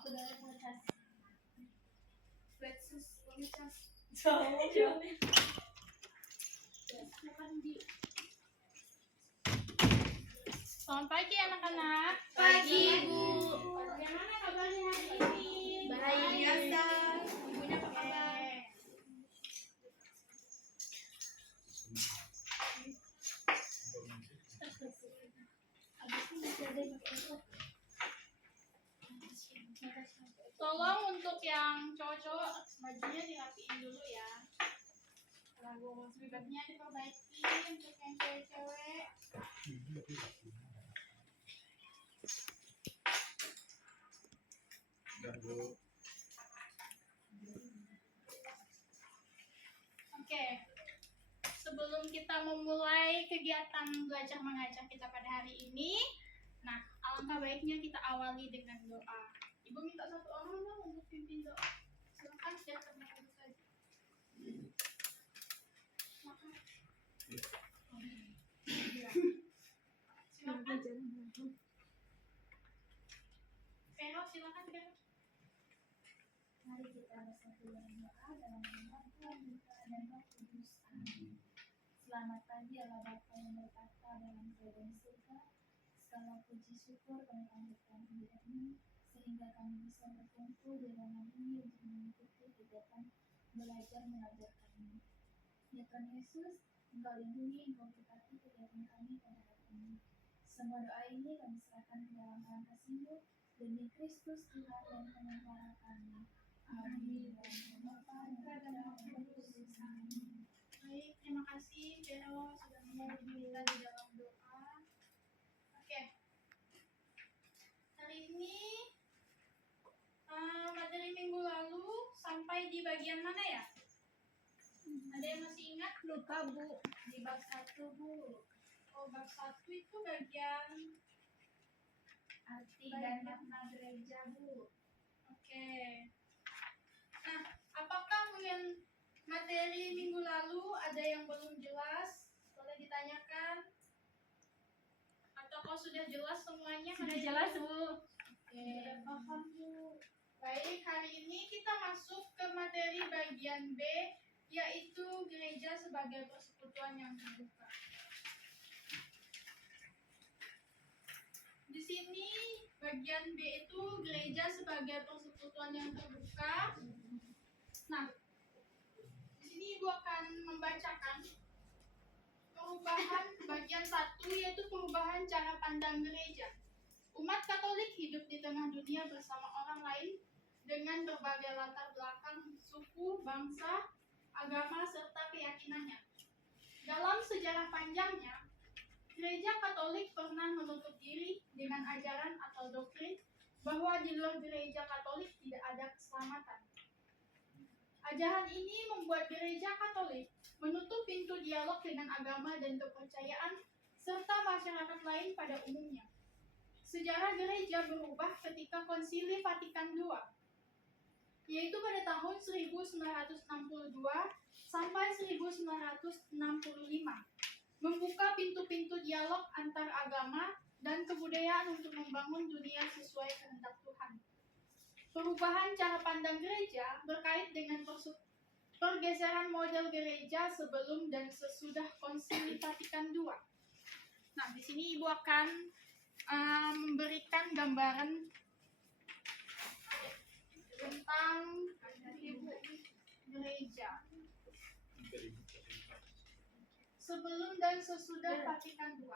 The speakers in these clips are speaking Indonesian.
Saudara pengecas. Flatsus pengecas. Jauh. Selamat pagi anak-anak. Pagi, Bu. Bagaimana kabarnya hari ini? Baik. Biasa. Ibunya apa kabar? Tolong untuk yang cowok-cowok bajunya dirapiin dulu ya. Lalu seribetnya diperbaiki untuk yang cewek-cewek. Oke. Sebelum kita memulai kegiatan belajar mengajar kita pada hari ini, nah alangkah baiknya kita awali dengan doa. Ibu minta satu orang dong untuk pimpin doa. Silakan siap terima saja. Silakan. Vero, silakan Vero. Mari kita bersatu dalam doa dalam nama Tuhan dan Roh Kudus. Amin. Selamat pagi Allah Bapa yang berkata dalam kerajaan surga. Segala puji syukur kami panjatkan kehadirat-Mu sehingga kami bisa berkumpul di ruangan ini untuk mengikuti kegiatan belajar mengajar kami. Ya Tuhan Yesus, Engkau lindungi, Engkau berkati kegiatan kami pada hari ini. Semua doa ini kami serahkan ke dalam tangan kasih-Mu demi Kristus Tuhan dan Penyelamat kami. Amin. Bapa dan Roh Kudus. Amin. Baik, terima kasih Vero sudah menghubungi kita di dalam doa. Oke. Hari ini materi minggu lalu sampai di bagian mana ya? Ada yang masih ingat? Lupa, Bu. Di bab 1, Bu. Oh, bab 1 itu bagian Arti dan makna gereja, Bu. oke. Nah, apakah mungkin materi minggu lalu ada yang belum jelas? Boleh ditanyakan? Atau kalau sudah jelas semuanya? Sudah hari jelas, ini? Bu. Oke, paham Bu. Baik, hari ini kita masuk ke materi bagian B, yaitu gereja sebagai persekutuan yang terbuka. Di sini bagian B itu gereja sebagai persekutuan yang terbuka. Nah, di sini Ibu akan membacakan perubahan bagian 1, yaitu perubahan cara pandang gereja. Umat Katolik hidup di tengah dunia bersama orang lain dengan berbagai latar belakang, suku, bangsa, agama, serta keyakinannya. Dalam sejarah panjangnya, Gereja Katolik pernah menutup diri dengan ajaran atau doktrin bahwa di luar Gereja Katolik tidak ada keselamatan. Ajaran ini membuat Gereja Katolik menutup pintu dialog dengan agama dan kepercayaan serta masyarakat lain pada umumnya. Sejarah gereja berubah ketika Konsili Vatikan II, yaitu pada tahun 1962 sampai 1965, membuka pintu-pintu dialog antar agama dan kebudayaan untuk membangun dunia sesuai kehendak Tuhan. Perubahan cara pandang gereja berkait dengan pergeseran model gereja sebelum dan sesudah Konsili Vatikan II. Nah, di sini Ibu akan memberikan gambaran tentang gereja sebelum dan sesudah Vatikan II.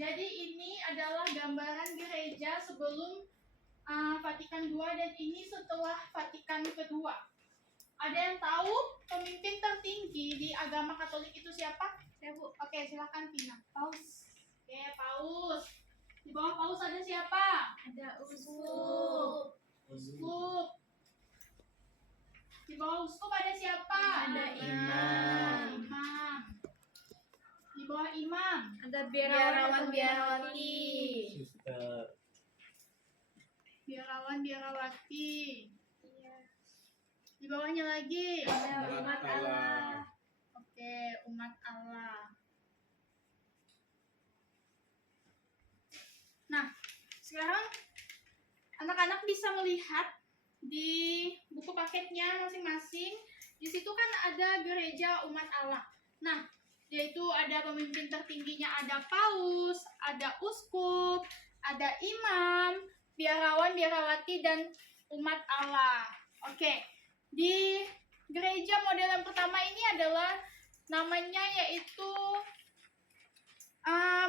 Jadi ini adalah gambaran gereja sebelum Vatikan II dan ini setelah Vatikan kedua. Ada yang tahu pemimpin tertinggi di agama Katolik itu siapa? Ya Bu. Oke, silakan Tina. Paus. Oke, Paus. Di bawah Paus ada siapa? Ada uskup. Uskup. Di bawah uskup ada siapa? Ada imam. Di bawah imam Ada biarawan-biarawati. Suster. biarawati. Iya. Di bawahnya lagi Ada umat Allah. Oke, umat Allah. Nah, sekarang anak-anak bisa melihat di buku paketnya masing-masing. Di situ kan ada gereja umat Allah. Nah, yaitu ada pemimpin tertingginya, ada paus, ada uskup, ada imam, biarawan, biarawati, dan umat Allah. Oke, di gereja model yang pertama ini adalah namanya yaitu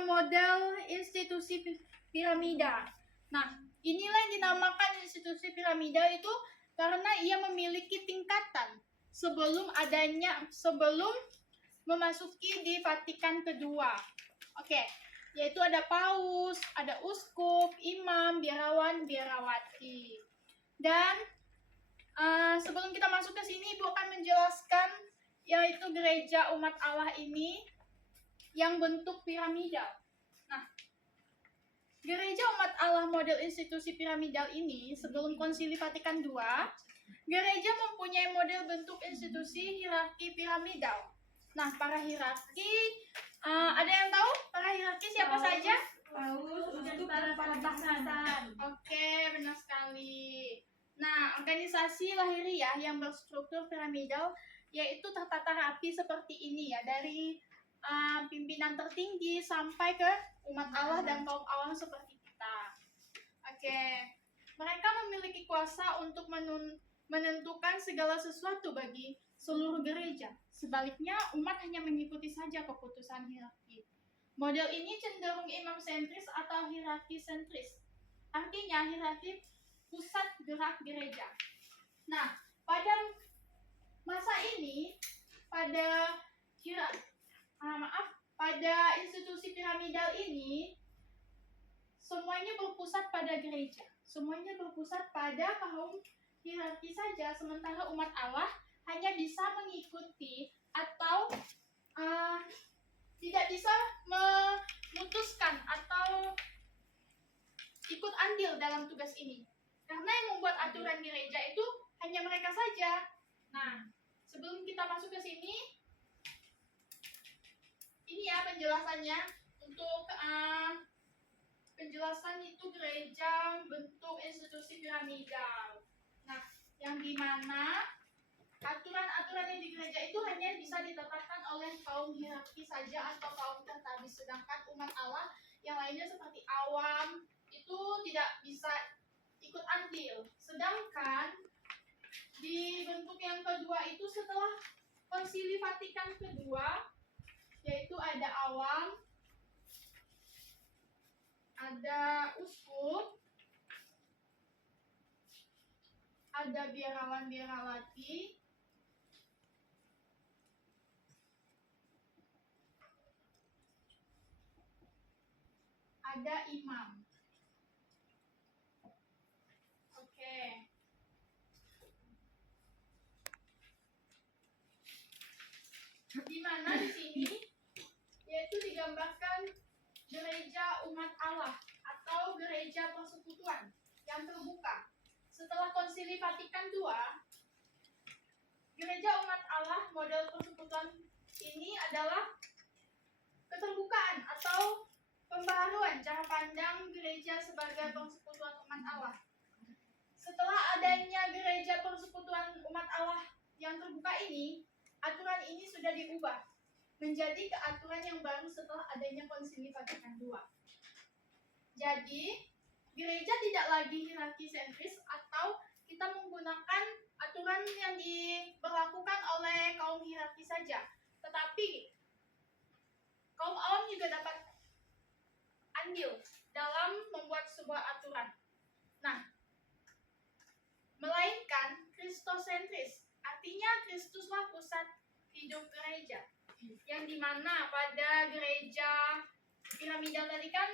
model institusi piramida. Nah, inilah yang dinamakan institusi piramida itu karena ia memiliki tingkatan sebelum memasuki di Vatikan kedua. Oke, yaitu ada paus, ada uskup, imam, biarawan, biarawati. Dan sebelum kita masuk ke sini, Ibu akan menjelaskan yaitu gereja umat Allah ini yang bentuk piramidal. Nah, gereja umat Allah model institusi piramidal ini sebelum Konsili Vatikan II, gereja mempunyai model bentuk institusi hierarki piramidal. Nah, para hierarki, ada yang tahu para hierarki siapa saja? Paus, uskup, dan papasan. Oke, benar sekali. Nah, organisasi lahiriah yang berstruktur piramidal yaitu tertata rapi seperti ini ya, dari pimpinan tertinggi sampai ke umat Allah dan kaum awam seperti kita. Oke, mereka memiliki kuasa untuk menentukan segala sesuatu bagi seluruh gereja. Sebaliknya, umat hanya mengikuti saja keputusan hierarki. Model ini cenderung imam sentris atau hierarki sentris. Artinya hierarki pusat gerak gereja. Nah, pada masa ini, pada institusi piramidal ini, semuanya berpusat pada gereja. Semuanya berpusat pada kaum hierarki saja, sementara umat Allah hanya bisa mengikuti atau tidak bisa memutuskan atau ikut andil dalam tugas ini. Karena yang membuat aturan gereja itu hanya mereka saja. Nah, sebelum kita masuk ke sini, ini ya penjelasannya. Untuk penjelasan itu gereja bentuk institusi piramidal. Nah, yang dimana aturan-aturan yang di gereja itu hanya bisa ditetapkan oleh kaum hierarki saja atau kaum tertabis, sedangkan umat Allah yang lainnya seperti awam itu tidak bisa ikut andil. Sedangkan di bentuk yang kedua itu setelah Konsili Vatikan kedua, yaitu ada awam, ada uskup, ada biarawan biarawati, ada imam. Oke. Di mana di sini yaitu digambarkan gereja umat Allah atau gereja persekutuan yang terbuka. Setelah Konsili Vatikan II, gereja umat Allah model persekutuan ini adalah keterbukaan atau pembaharuan cara pandang gereja sebagai persekutuan umat Allah. Setelah adanya gereja persekutuan umat Allah yang terbuka ini, aturan ini sudah diubah menjadi keaturan yang baru setelah adanya Konsili Vatikan II. Jadi, gereja tidak lagi hierarki sentris atau kita menggunakan aturan yang diberlakukan oleh kaum hierarki saja, tetapi kaum awam juga dapat sebuah aturan. Nah, melainkan kristosentris. Artinya Kristuslah pusat hidup gereja. Yang dimana pada gereja piramidal tadi kan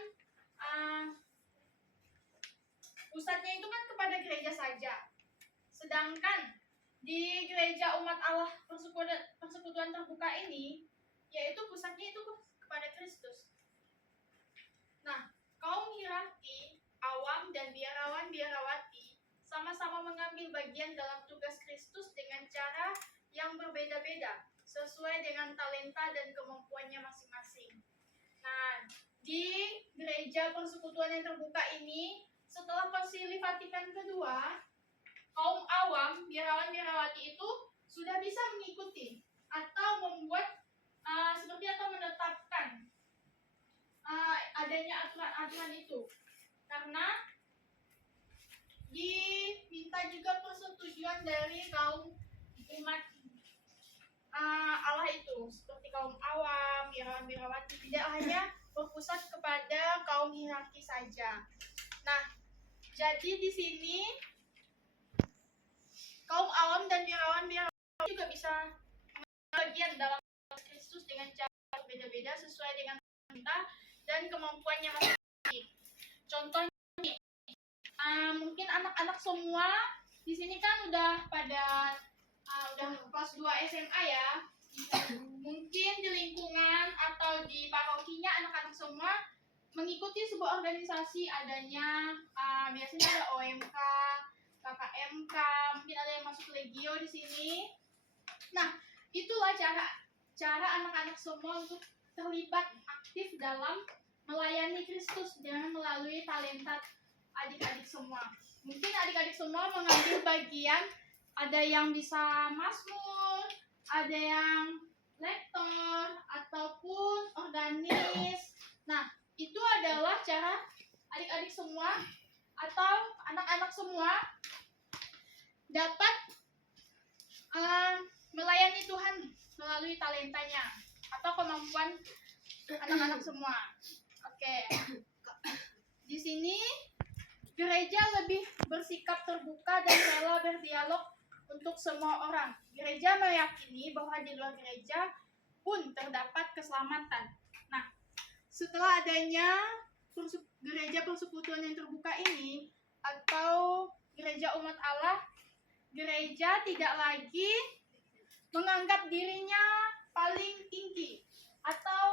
pusatnya itu kan kepada gereja saja. Sedangkan di gereja umat Allah persekutuan terbuka ini, yaitu pusatnya itu kepada Kristus. Nah, kaum hierarki, awam, dan biarawan-biarawati sama-sama mengambil bagian dalam tugas Kristus dengan cara yang berbeda-beda, sesuai dengan talenta dan kemampuannya masing-masing. Nah, di gereja persekutuan yang terbuka ini, setelah Konsili Vatikan kedua, kaum awam, biarawan-biarawati itu sudah bisa mengikuti atau membuat atau menetapkan adanya aturan-aturan itu, karena diminta juga persetujuan dari kaum umat Allah itu, seperti kaum awam, biarawan-biarawati, tidak hanya berpusat kepada kaum hierarki saja. Nah, jadi di sini kaum awam dan biarawan-biarawati juga bisa bagian dalam Kristus dengan cara berbeda-beda sesuai dengan talenta dan kemampuannya masing-masing. Contohnya, mungkin anak-anak semua di sini kan udah pada udah kelas 2 SMA ya. Mungkin di lingkungan atau di parokinya anak-anak semua mengikuti sebuah organisasi, adanya biasanya ada OMK, KKMK, mungkin ada yang masuk Legio di sini. Nah, itulah cara anak-anak semua untuk terlibat aktif dalam melayani Kristus dengan melalui talenta adik-adik semua. Mungkin adik-adik semua mengambil bagian, ada yang bisa mazmur, ada yang lektor, ataupun organis. Nah, itu adalah cara adik-adik semua atau anak-anak semua dapat melayani Tuhan melalui talentanya atau kemampuan anak-anak semua. Oke. Di sini gereja lebih bersikap terbuka dan rela berdialog untuk semua orang. Gereja meyakini bahwa di luar gereja pun terdapat keselamatan. Nah, setelah adanya gereja persekutuan yang terbuka ini atau gereja umat Allah, gereja tidak lagi menganggap dirinya paling tinggi atau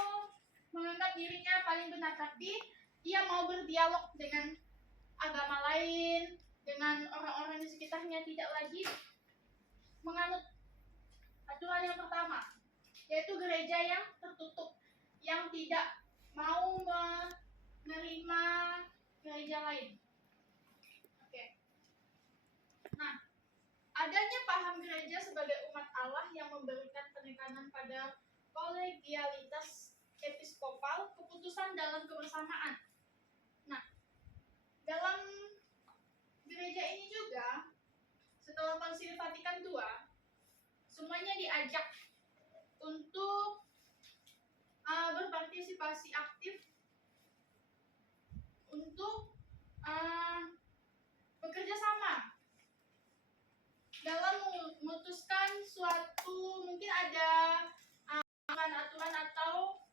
menganggap dirinya paling benar, tapi ia mau berdialog dengan agama lain, dengan orang-orang di sekitarnya, tidak lagi menganut aturan yang pertama, yaitu gereja yang tertutup, yang tidak mau menerima gereja lain. Oke. Nah, adanya paham gereja sebagai umat Allah yang memberikan penekanan pada kolegialitas episkopal, keputusan dalam kebersamaan. Nah, dalam gereja ini juga, setelah Konsili Vatikan II, semuanya diajak untuk berpartisipasi aktif untuk bekerja sama dalam memutuskan suatu, mungkin ada aturan atau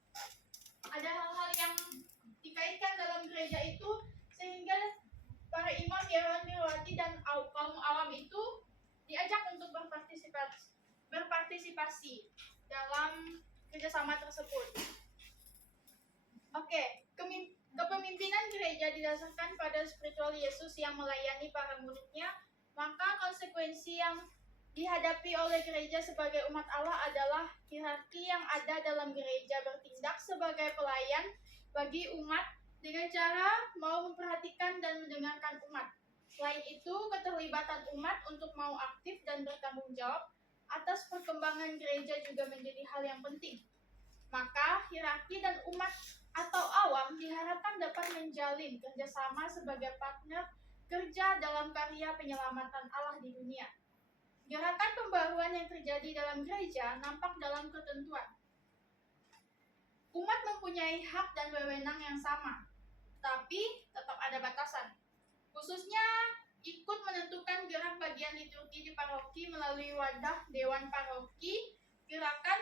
ada hal-hal yang dikaitkan dalam gereja itu, sehingga para imam, biarawan-biarawati, dan kaum awam itu diajak untuk berpartisipasi dalam kerjasama tersebut. Oke, kepemimpinan gereja didasarkan pada spiritual Yesus yang melayani para muridnya, maka konsekuensi yang dihadapi oleh gereja sebagai umat Allah adalah hierarki yang ada dalam gereja bertindak sebagai pelayan bagi umat dengan cara mau memperhatikan dan mendengarkan umat. Selain itu, keterlibatan umat untuk mau aktif dan bertanggung jawab atas perkembangan gereja juga menjadi hal yang penting. Maka, hierarki dan umat atau awam diharapkan dapat menjalin kerjasama sebagai partner kerja dalam karya penyelamatan Allah di dunia. Gerakan pembaruan yang terjadi dalam gereja nampak dalam ketentuan. Umat mempunyai hak dan wewenang yang sama. Tapi tetap ada batasan. Khususnya ikut menentukan gerak bagian liturgi di paroki melalui wadah Dewan Paroki. Gerakan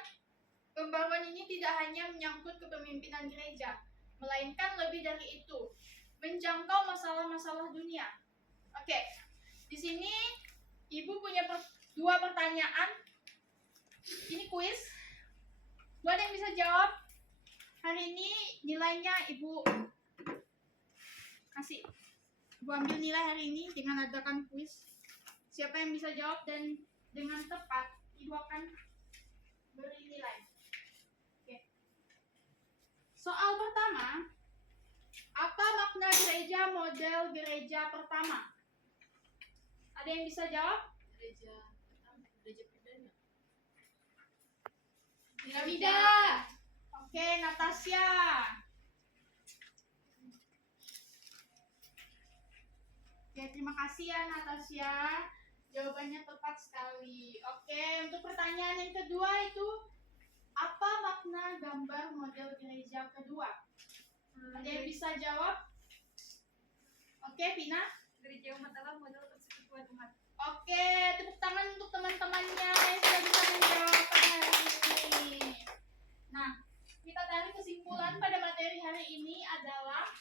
pembaruan ini tidak hanya menyangkut kepemimpinan gereja, melainkan lebih dari itu, menjangkau masalah-masalah dunia. Oke, di sini Ibu punya dua pertanyaan. Ini kuis. Buat yang bisa jawab, hari ini nilainya Ibu kasih. Ibu ambil nilai hari ini dengan adakan kuis. Siapa yang bisa jawab dan dengan tepat, Ibu akan beri nilai. Oke. Soal pertama, apa makna gereja model gereja pertama? Ada yang bisa jawab? Gereja pertama, gereja perdana. Piramida. Oke, Natasha. Oke, terima kasih ya Natasha. Jawabannya tepat sekali. Oke, untuk pertanyaan yang kedua itu, apa makna gambar model gereja kedua? Ada yang bisa jawab? Oke, Pina. Gereja umat Allah model persekutuan umat. Oke, tepuk tangan untuk teman-temannya yang sudah bisa menjawab pada hari ini. Nah, kita tarik kesimpulan pada materi hari ini adalah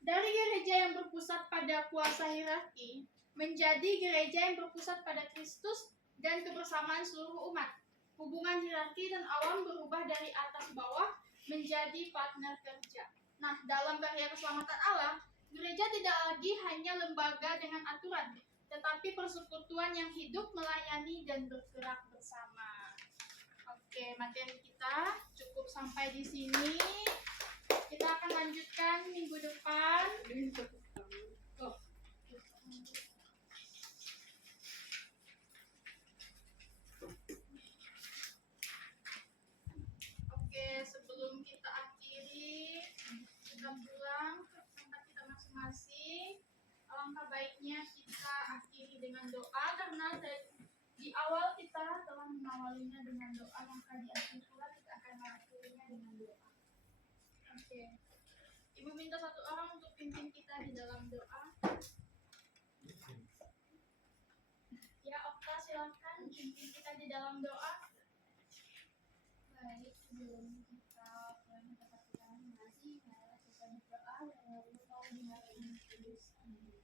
dari gereja yang berpusat pada kuasa hierarki menjadi gereja yang berpusat pada Kristus dan kebersamaan seluruh umat. Hubungan hierarki dan awam berubah dari atas bawah menjadi partner kerja. Nah, dalam karya keselamatan Allah, gereja tidak lagi hanya lembaga dengan aturan, tetapi persekutuan yang hidup, melayani, dan bergerak bersama. Oke, materi kita cukup sampai di sini. Kita akan lanjutkan minggu depan. Oh. Oke, sebelum kita akhiri, kita pulang ke tempat kita masing-masing. Alangkah baiknya kita akhiri dengan doa karena di awal kita telah mengawalinya dengan doa, maka di akhir pula kita akan mengakhirinya dengan doa. Oke. Ibu minta satu orang untuk pimpin kita di dalam doa. Ya, Okta silakan pimpin kita di dalam doa. Baik, sebelum kita mulai tempat kita masing-masing, marilah kita berdoa dan lalu kau di hari ini kudus. Amin.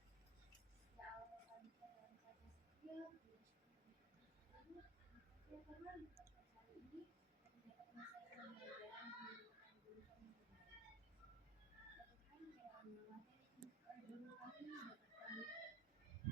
Ya Allah, kami dalam kata setia, ya karena di tempat hari ini kami dapat menyelesaikan pembelajaran di guru kami. Ya Tuhan, kiranya materi yang guru kami dapat kami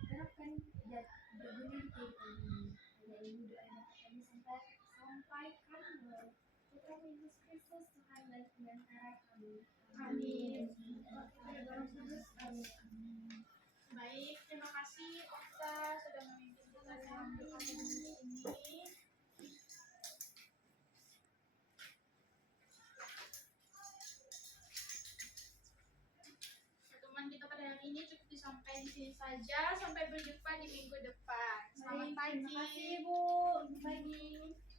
terapkan dan berguna di kehidupan ini. Hanya ini doa yang dapat kami sampaikan melalui Putra Yesus Kristus, Tuhan dan Pengantara kami. Amin. Roh Kudus, amin. Baik, terima kasih Okta sudah memimpin kita dalam doa ini. Pertemuan kita pada hari ini cukup sampai di sini saja. Sampai berjumpa di minggu depan. Selamat Baik, pagi. terima kasih, Bu. Selamat pagi.